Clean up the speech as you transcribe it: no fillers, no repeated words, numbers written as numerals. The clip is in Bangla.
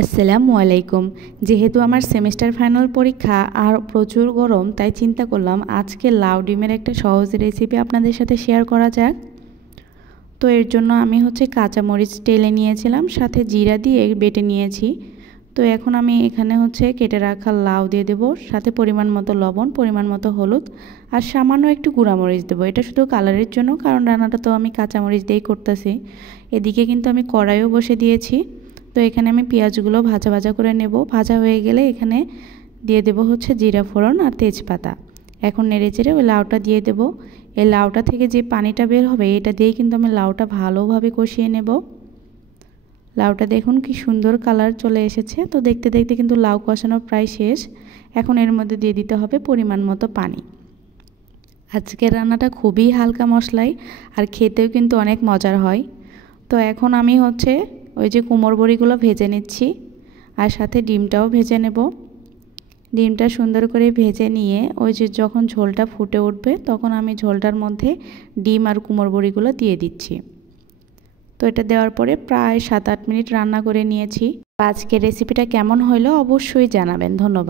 আসসালামু আলাইকুম। যেহেতু আমার সেমিস্টার ফাইনাল পরীক্ষা আর প্রচুর গরম, তাই চিন্তা করলাম আজকে লাউ ডিমের একটা সহজ রেসিপি আপনাদের সাথে শেয়ার করা যাক। তো এর জন্য আমি কাঁচামরিচ টেলে নিয়েছিলাম, সাথে জিরা দিয়ে বেটে নিয়েছি। তো এখন আমি এখানে কেটে রাখা লাউ দিয়ে দেবো, সাথে পরিমাণ মতো লবণ, পরিমাণ মতো হলুদ আর সামান্য একটু গুঁড়ামরিচ দেবো। এটা শুধু কালারের জন্য, কারণ রান্নাটা তো আমি কাঁচামরিচ দিয়েই করতেছি। এদিকে কিন্তু আমি কড়াইও বসে দিয়েছি। তো এখানে আমি পেঁয়াজগুলো ভাজা ভাজা করে নেব। ভাজা হয়ে গেলে এখানে দিয়ে দেব জিরা ফোড়ন আর তেজপাতা। এখন নেড়েচেড়ে ওই লাউটা দিয়ে দেব। এই লাউটা থেকে যে পানিটা বের হবে এটা দিয়েই কিন্তু আমি লাউটা ভালোভাবে কষিয়ে নেব। লাউটা দেখুন কি সুন্দর কালার চলে এসেছে। তো দেখতে দেখতে কিন্তু লাউ কষানো প্রায় শেষ। এখন এর মধ্যে দিয়ে দিতে হবে পরিমাণ মতো পানি। আজকের রান্নাটা খুবই হালকা মশলায় আর খেতেও কিন্তু অনেক মজার হয়। তো এখন আমি ওই যে কুমড়ো বড়িগুলো ভেজে নিচ্ছি আর সাথে ডিমটাও ভেজে নেব। ডিমটা সুন্দর করে ভেজে নিয়ে ওই যে যখন ঝোলটা ফুটে উঠবে তখন আমি ঝোলটার মধ্যে ডিম আর কুমড়ো বড়িগুলো দিয়ে দিচ্ছি। তো এটা দেওয়ার পরে প্রায় 7-8 মিনিট রান্না করে নিয়েছি। আজকের রেসিপিটা কেমন হলো অবশ্যই জানাবেন। ধন্যবাদ।